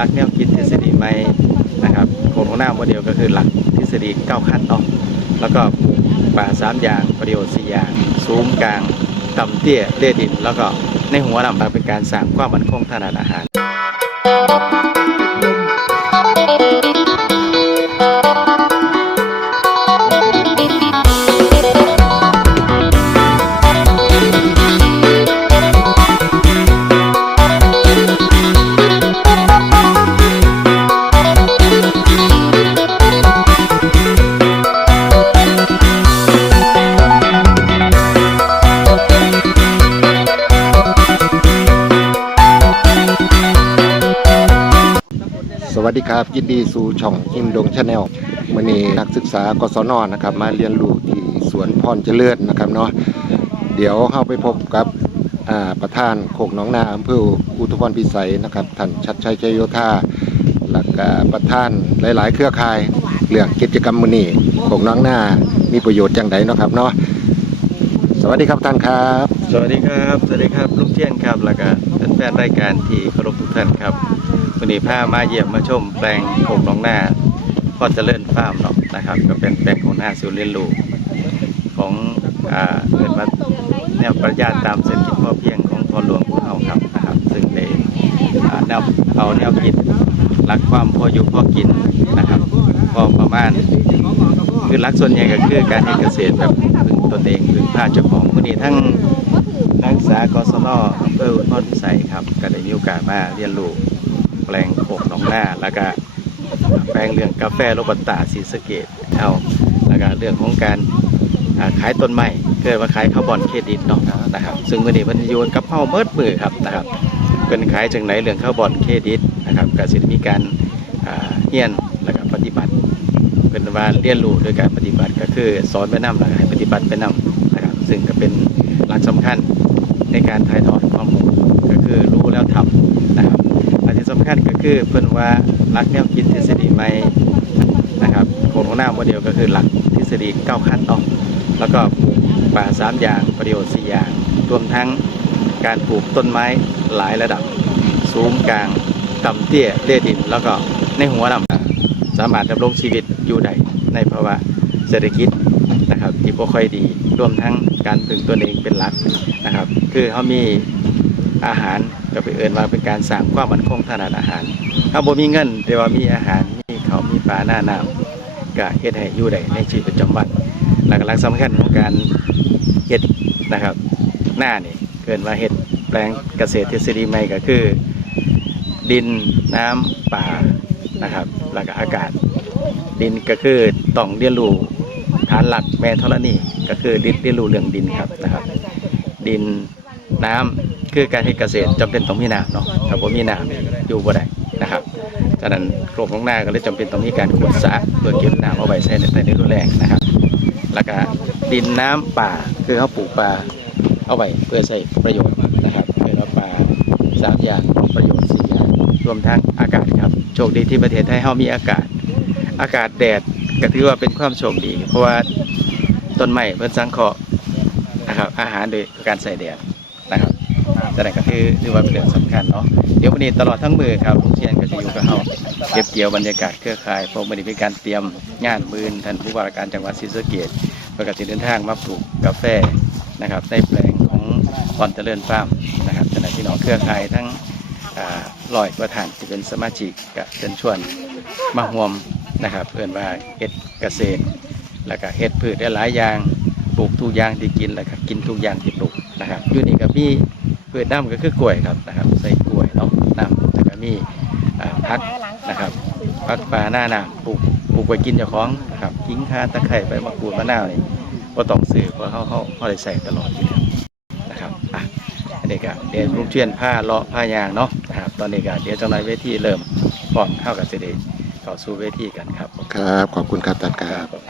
หลักแนวคิดทฤษฎีใหม่นะครับโครงหน้าโมเดลก็คือหลักทฤษฎี9ขั้นเนาะแล้วก็ปูป่าสามอย่างประโยชน์สี่อย่าง สูงกลางต่ำเตี้ยเลี่ยดิน แล้วก็ในหัวลำมาเป็นการสร้างความมั่นคงทางด้านอาหาร วัสดีครับ ยินดีสู่ช่องอิมดงชาแนลมื่อนี้นักศึกษากศนนะครับ มาเรียนรู้ที่สวนพรเจริญนะครับเนาะเดี๋ยวเข้าไปพบกับประธานโคกน้องนาอำเภออุทุพรพิสัยนะครับท่านชัดชัยชัยโยธาและก็ประธานหลาย ๆ เครือข่ายเรื่องกิจกรรมมือนี้โคกน้องนามีประโยชน์อย่างไรเนาะครับเนาะสวัสดีครับท่านครับ สวัสดีครับ สวัสดีครับลุงเทียนครับแล้วก็แฟนๆรายการที่เคารพทุกท่านครับ วันนี้พามาเยี่ยมมาชมแปลงโขงหนองนาพอเจริญฟาร์มเนาะนะครับ ก็เป็นแปลงของหน้าสิวเรียนรู้ของอ่าเป็นว่าแนวปรัชญาตามเศรษฐกิจพอเพียงของพ่อหลวงของเราครับนะครับ ซึ่งในอ่าแนวเอาแนวคิดหลักความพออยู่พอกินนะครับพอประมาณคือหลักส่วนใหญ่ก็คือการเกษตรแบบพึ่งตนเองพึ่งผ้าเจ้าของวันนี้ทั้งนักศึกษากศนอำเภออุทพรพิสัยครับก็ได้มีโอกาสมาเรียนรู้ แปลงโขกหนองนาแล้วก็แปลงเรื่องกาแฟโรบัสต้าสีสเกตเอาแล้วก็เรื่องของการขายต้นไม้เกิดว่าขายคาร์บอนเครดิตเนาะนะครับ ซึ่งวันนี้มันโยนกับเฮาเมิดมือครับนะครับเป็นขายจังไหนเรื่องคาร์บอนเครดิตนะครับก็สิมีการเฮียนแล้วก็ปฏิบัติเป็นว่าเรียนรู้โดยการปฏิบัติก็คือสอนไปนำแล้วให้ปฏิบัติไปนำนะครับ ซึ่งก็เป็นหลักสำคัญในการถ่ายทอดข้อมูลก็คือรู้แล้วทำนะครับ อันที่สำคัญก็คือเพิ่นว่าหลักแนวคิดทฤษฎีใหม่นะครับโครงหน้าโมเดลก็คือหลักทฤษฎี9ขั้นเนาะแล้วก็ปลูกป่าสามอย่างประโยชน์สี่อย่างรวมทั้งการปลูกต้นไม้หลายระดับ สูงกลางต่ำเตี้ยเลี่ยดิน แล้วก็ในหัวนำสามารถดำรงชีวิตอยู่ได้ในภาวะเศรษฐกิจนะครับที่บ่ค่อยดีรวมทั้งการพึ่งตัวเองเป็นหลักนะครับ คือเขามีอาหาร ก็ไปเอื่นว่าเป็นการสร้างความมั่นคงทางด้านอาหารถ้าบ่มีเงิน แต่ว่ามีอาหารมีเขาวมีปลาหน้าน้ำก็เฮ็ดให้อยู่ได้ในชีวิตประจำวันหลักๆสำคัญของการเฮ็ดนะครับ หน้านี่เกินว่าเฮ็ดแปลงเกษตรทฤษฎีใหม่ก็คือ ดินน้ำป่านะครับแล้วก็อากาศ ดินก็คือต้องเรียนรู้ฐานหลักแม่ธรณีก็คือเรียนรู้เรื่องดินครับนะครับ ดินน้ำ คือการเฮ็ดเกษตรจำเป็นต้องมีน้ำเนาะถ้าบ่มีน้ำอยู่บ่ได้นะครับฉะนั้นโครงของนาก็เลยจำเป็นต้องมีการขุดสระเพื่อเก็บน้ำเอาไว้ใช้ในในฤดูแล้งนะครับ แล้วก็ดินน้ำป่าคือเขาปลูกปลาเอาไว้เพื่อใช้ประโยชน์นะครับเกิดว่าปลาสามอย่างประโยชน์สี่อย่างรวมทั้งอากาศครับโชคดีที่ประเทศไทยเรามีอากาศ อากาศแดดก็ถือว่าเป็นความโชคดี เพราะว่าต้นไม้เพิ่นสังเคราะห์นะครับอาหารโดยการใส่แดดนะครับ แต่นั่นก็คือถือว่าเป็นเรื่องสำคัญเนาะเดี๋ยววันนี้ตลอดทั้งมือครับลุงเชียนก็จะอยู่กับเราเก็บเกี่ยวบรรยากาศเครือข่ายเพราะวันนี้เป็นการเตรียมงานมืนท่านผู้ว่าราชการจังหวัดศรีสะเกษประกาศเดินทางมาปลูกกาแฟนะครับในแปลงของพรเจริญฟาร์มนะครับขณะที่น้องเครือข่ายทั้งอ่าร้อยกว่าท่านที่เป็นสมาชิกก็เชิญชวนมาห่วมนะครับเพื่อนว่าเฮ็ดเกษตร แล้วก็เฮ็ดพืชได้หลายอย่างปลูกทุกอย่างที่กินแล้วก็กินทุกอย่างที่ปลูกนะครับอยู่นี่ก็มีพื ชน้ำก็คือกล้วยครับนะครับใส่กล้วยเนาะน้ำแล้วก็มีพักนะครับพักป่าหน้าหน้ำปลูกปลูกไว้กินเจ้าของนะครับกิ้งข่าตะไคร้ใบมะกรูดมะนาวนี่ก็ต้องซื้อเพราะเขาเขาเขาได้ใส่ตลอดอยู่แล้วนะครับอะอันนี้ก็เดี๋ยวลุงเชียนผ้าเลาะผ้ายางเนาะนะครับตอนนี้ก็เดี๋ยวจังไรเวทีเริ่มพร้อมเข้ากับเสด็จเข้าสู่เวทีกันครับ ครับ ขอบคุณครับท่านครับ